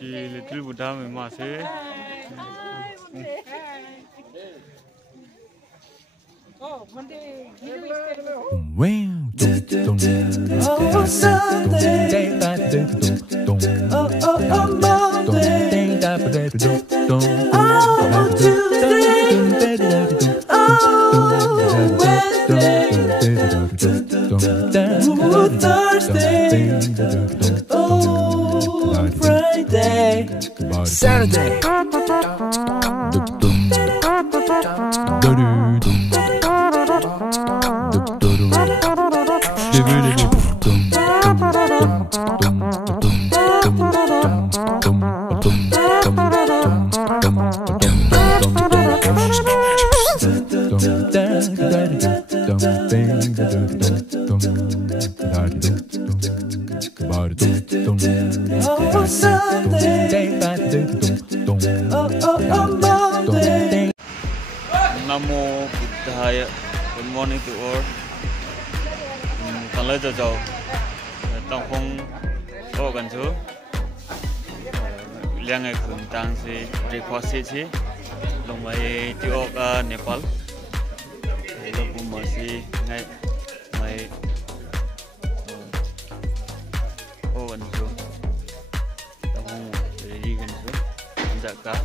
Chị Little Buddha mình mà sẽ Friday, Saturday. Namo Buddhaya. Good morning to all. Còn lấy cho cháu trong không có gần chú liang ngày khởi tăng si breakfast si long mai tiok Nepal long pun masih ngày mai có gần chú trong không đi gần chú tidak kah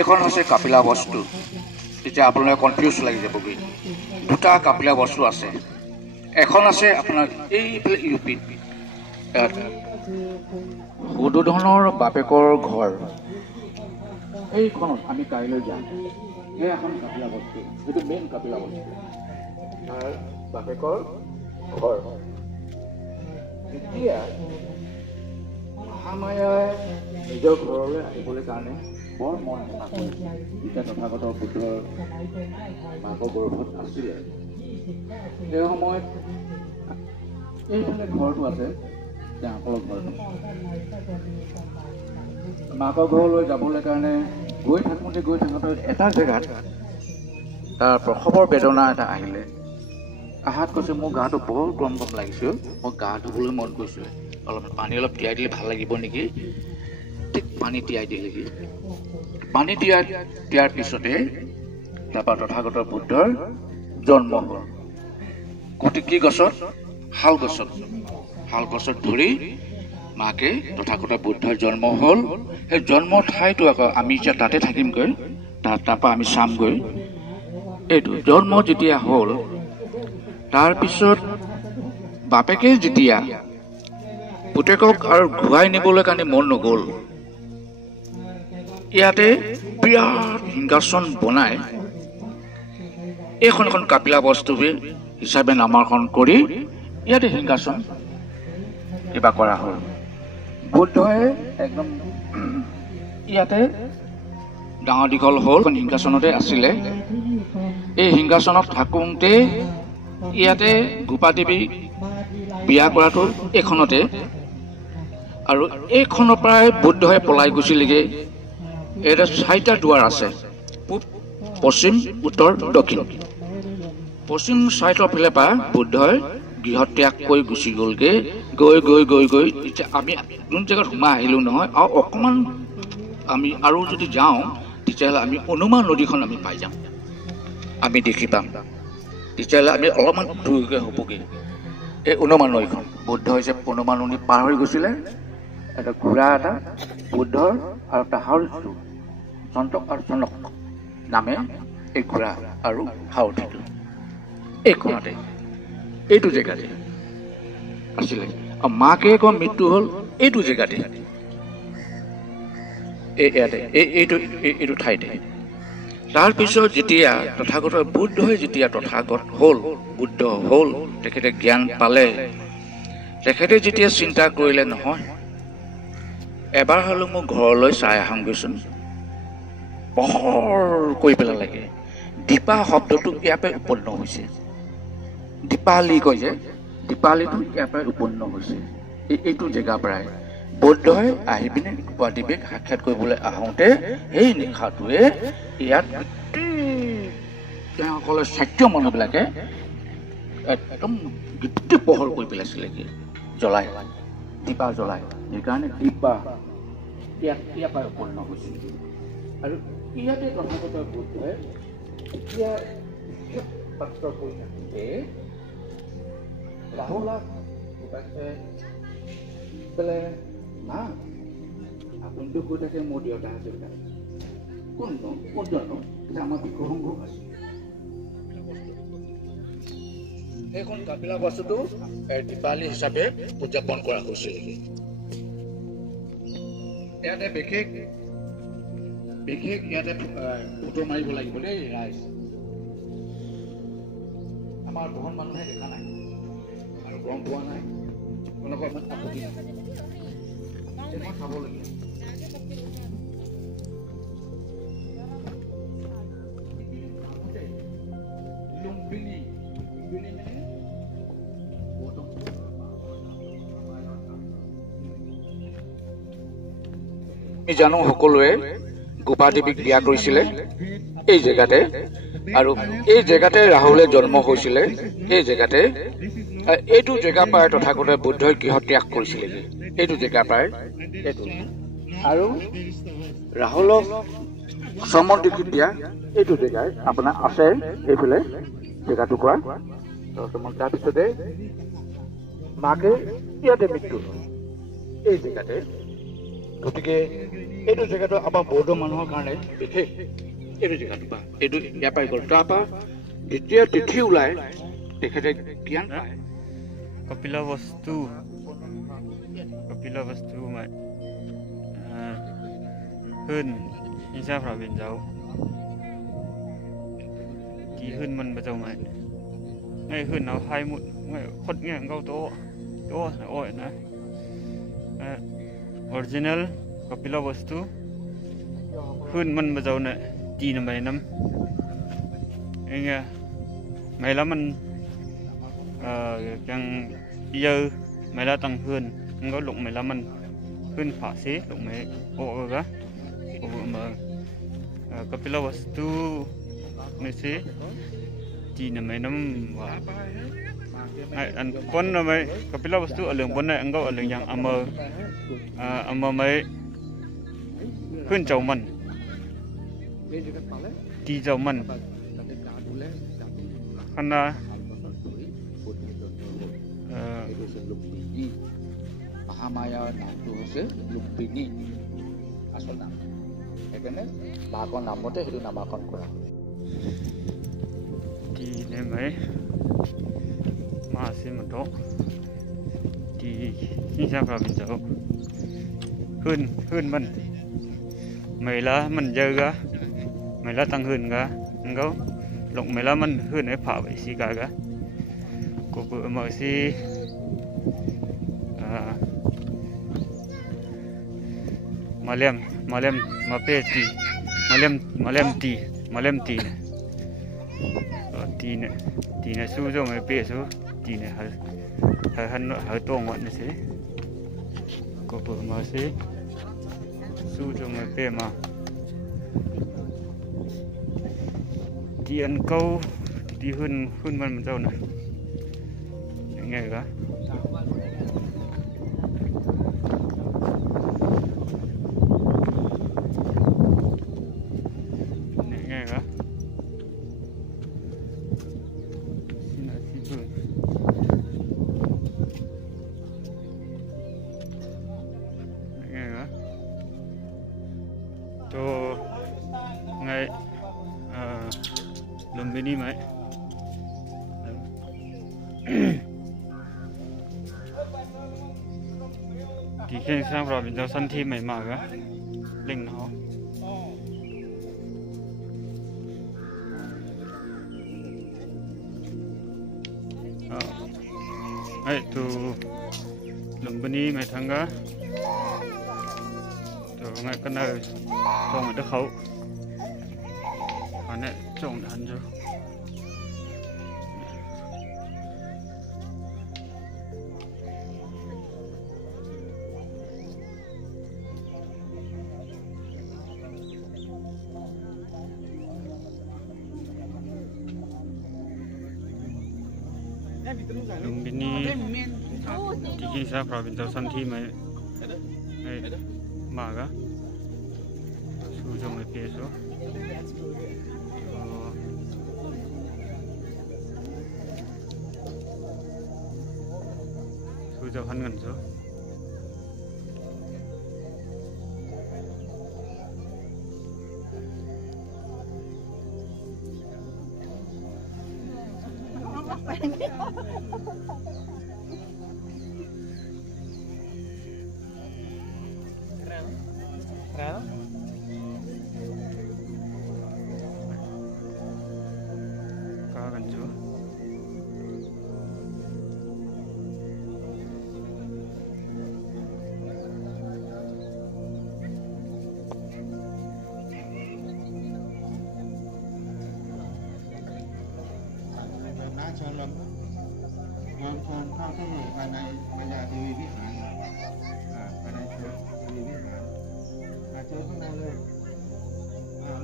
এখন হৈছে কাপিলা বস্তু এতিয়া আপোনালোকে confuse লাগি যাবগৈ দুটা কাপিলা বস্তু আছে এখন আছে আপোনাৰ এইফালে ইউপিত সুদোধনৰ বাপেকৰ ঘৰ এইখনত আমি কাইলৈ যাম এই এখন কাপিলা বস্তু এইটো মেইন কাপিলা বস্তু তাৰ বাপেকৰ ঘৰ এতিয়া মহামায়াই নিজৰ ঘৰলৈ আহিবলৈ কাৰণে বৰ মন যেতিয়া তথাগত বুদ্ধৰ মাকৰ গৰ্ভত আছিলে সেই সময়ত এইফালে ঘৰটো আছে তেওঁসকলৰ ঘৰটো মাকৰ ঘৰলৈ যাবলৈ কাৰণে গৈ থাকোঁতে এটা জেগাত তাৰ প্ৰসৱৰ বেদনা এটা আহিলে আহাত কৈছে মোৰ গাটো বৰ গৰম গৰম লাগিছে মই গা ধুবলৈ মন গৈছে অলপ পানী অলপ তিয়াই দিলে ভাল লাগিব নেকি ঠিক পানী তিয়াই দিলেগি পানী দিয়াৰ পিছতে তাৰপৰা তথাগত বুদ্ধৰ জন্ম হ'ল কি গছত শাল গছত ধৰি মাকে তথাগত বুদ্ধৰ জন্ম হ'ল সেই জন্ম ঠাইটো আকৌ আমি এতিয়া তাতে থাকিমগৈ তাৰপৰা আমি চামগৈ এইটো জন্ম যেতিয়া হ'ল তাৰপিছত বাপেকে যেতিয়া পুতেকক আৰু ঘূৰাই নিবলৈ কাৰণে মন নগ'ল ইয়াতে বিৰাট সিংহাসন বনাই এইখন এখন কাপিলা বস্তু হিচাপে নামাকৰণ কৰি ইয়াতে সিংহাসন কিবা কৰা হ'ল বুদ্ধই একদম ইয়াতে ডাঙৰ দীঘল হ'ল সিংহাসনতে আছিলে এই সিংহাসনত থাকোঁতে ইয়াতে গোপা দেৱী বিয়া কৰাটো এইখনতে আৰু এইখনৰ পৰাই বুদ্ধই পলাই গুচিলেগৈ এটা 4টা দুৱাৰ আছে পূব পশ্চিম উত্তৰ দক্ষিণ পশ্চিম চাইডৰ ফালে পৰা বুদ্ধই গৃহ ত্যাগ কৰি গুচি গ'লগৈ গৈ এতিয়া আমি যোন জেগাত সোমাই আহিলোঁ নহয় আৰু অকণমান আমি আৰু যদি যাওঁ তেতিয়াহ'লে আমি অনুমা নদীখন আমি পাই যাম আমি দেখি পাম তেতিয়াহ'লে আমি অলপমান দূৰকৈ হ'বগৈ এই অনুমা নদীখন বুদ্ধ হৈছে অনুমা নদী পাৰ হৈ গৈছিলে এটা ঘোঁৰা এটা বুদ্ধৰ আৰু এটা সাৰথিটো চন্তক আৰু চনক নামে এই ঘোঁৰা আৰু সাৰথিটো এইখনতে এইটো জেগাতে আছিলে আৰু মাকে আকৌ মৃত্যু হ'ল এইটো জেগাতে ইয়াতে এইটো ঠাইতে তাৰ পিছত যেতিয়া তথাগতৰ বুদ্ধই যেতিয়া তথাগত হ'ল বুদ্ধ হ'ল তেখেতে জ্ঞান পালে তেখেতে যেতিয়া চিন্তা কৰিলে নহয় এবাৰ হ'লেও মই ঘৰলৈ চাই আহোঁগৈচোন পোহৰ কৰি পেলালে দীপা শব্দটো ইয়াৰ পৰাই উৎপন্ন হৈছে দীপালি কয় যে দীপালিটো ইয়াৰ পৰাই উৎপন্ন হৈছে এইটো জেগাৰ পৰাই বুদ্ধই আহি পিনে উপাদেৱীক সাক্ষাৎ কৰিবলৈ আহোঁতে সেই নিশাটোৱে ইয়াত তেওঁসকলে স্বাস্থ্য মানুহবিলাকে একদম গোটেই পোহৰ কৰি পেলাইছিলেগৈ জ্বলাই দীপা জ্বলাই সেইকাৰণে দীপা ইয়াৰ পৰাই উৎপন্ন হৈছিল আৰু ইয়াতে তথাগত বুদ্ধই এতিয়া পাত্ৰ কৰি থাকোঁতে ৰাহুলক বোলে না আপুনিতো কৈ থাকে মোৰ দেউতা আছে কোননো কোনজনো আমাৰ বিক্ৰমংঘ আছে সেইখন কাপিলা বস্তুটো দীপাৱলী হিচাপে উদযাপন কৰা হৈছিল ইয়াতে বিশেষ ইয়াতে ফটো মাৰিব লাগিব দেই ৰাইজ আমাৰ বহুত মানুহে দেখা নাই আৰু গম পোৱা নাই তেওঁলোকৰ ইমান আপত্তি নাই সেইখন চাবলগীয়া আমি জানো সকলোৱে গোপাদেৱীক বিয়া কৰিছিলে এই জেগাতে আৰু এই জেগাতে ৰাহুলে জন্ম হৈছিলে এই জেগাতে এইটো জেগাৰ পৰাই তথাগত বুদ্ধই গৃহ ত্যাগ কৰিছিলে এইটো জেগাৰ পৰাই আৰু ৰাহুলক সমন্দিত দিয়া এইটো জেগাই আপোনাৰ আছে এইফালে জেগাটো কোৱা তাৰপিছতে মাকে ইয়াতে মৃত্যু এই জেগাতে গতিকে এইটো জেগাটো আমাৰ বৌদ্ধ মানুহৰ কাৰণে বিশেষ এইটো জেগাটো বা এইটো ইয়াৰ পৰাই গ'ল তাৰপৰা দ্বিতীয় তিথি ওলাই তেখেতে জ্ঞান পায় কপিলা বস্তু মই hơn in sao fra bên dấu tí hơn mình bây giờ mày ngày hơn nó hai một ngày khuất nghe câu tố ôi nè original Kapila Vastu hơn mình bây giờ này tí là mày năm anh mày là mình càng giờ mày là tăng hơn anh có lụng mày là mình hơn phá xế lụng mày ồ cả mà Kapila Vastu này xế tí là mày năm anh con là mày Kapila Vastu ở lượng bốn này anh có ở lượng dạng mà mấy hơn chầu mình tí chầu mình anh Mahamaya নামটো হৈছে লুম্বিনী আসল নাম সেইকাৰণে মাকৰ নামতে সেইটো নামাকৰণ কৰা tí này mấy mà xin một đó tí như sao vào bên chỗ hơn mình mày là mình dơ ga mày là tăng hơn ga anh có lộng mày là mình hơn ấy phá vậy xí cả ga của bữa mở xí Malem mapeti Malem ti này su cho mày pe số ti này hơi to ngọn này xí có bữa mà xí su cho mày pe mà ti ăn câu ti hơn mình đâu này nghe cả ngày Lumbini mày thì khi sang rồi mình cho sân thi mày mà cả linh nó Ai tu lumbini mai thanga tu ngai kana trong ở khẩu anh ấy trồng ăn cho lumbini di Kinsa province Santhi mai maga sujong peso sujong han ngan so cho lắm ngon conข้าวที่ภายในมายาทีวีวิหารภายในทีวีวิหารเจอข้างในเลย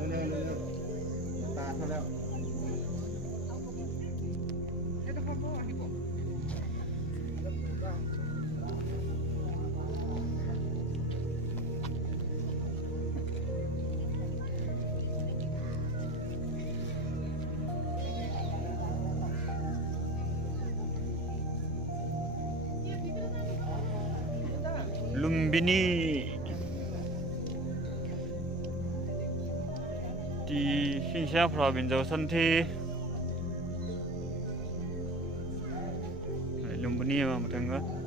เรื่อยๆตาเขาแล้วLumbini di Kinsa province Santhi Lumbini apa tengah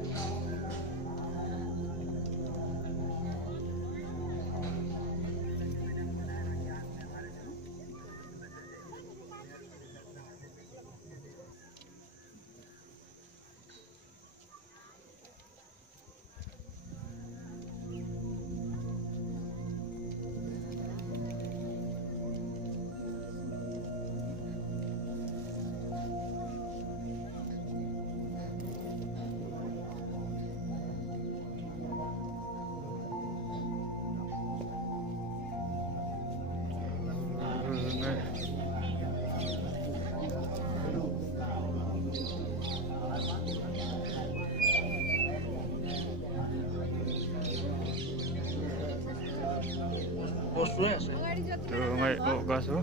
tu ngai gaso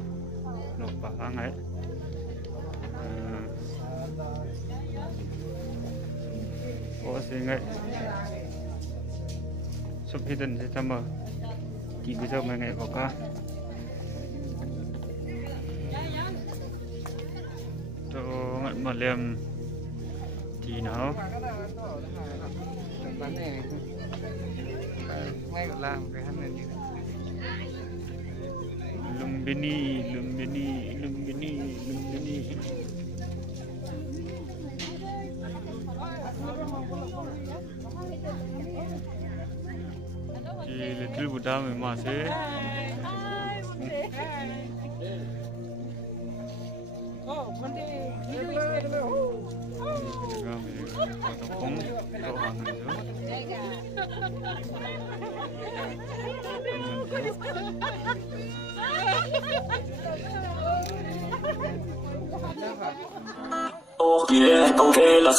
lupa ngai ngai subhidan se sama di bisa ngai oka tu ngai malem di nào ngay làm cái hắn này Lumbini di Little Buddha memang masih oh yeah, okay, la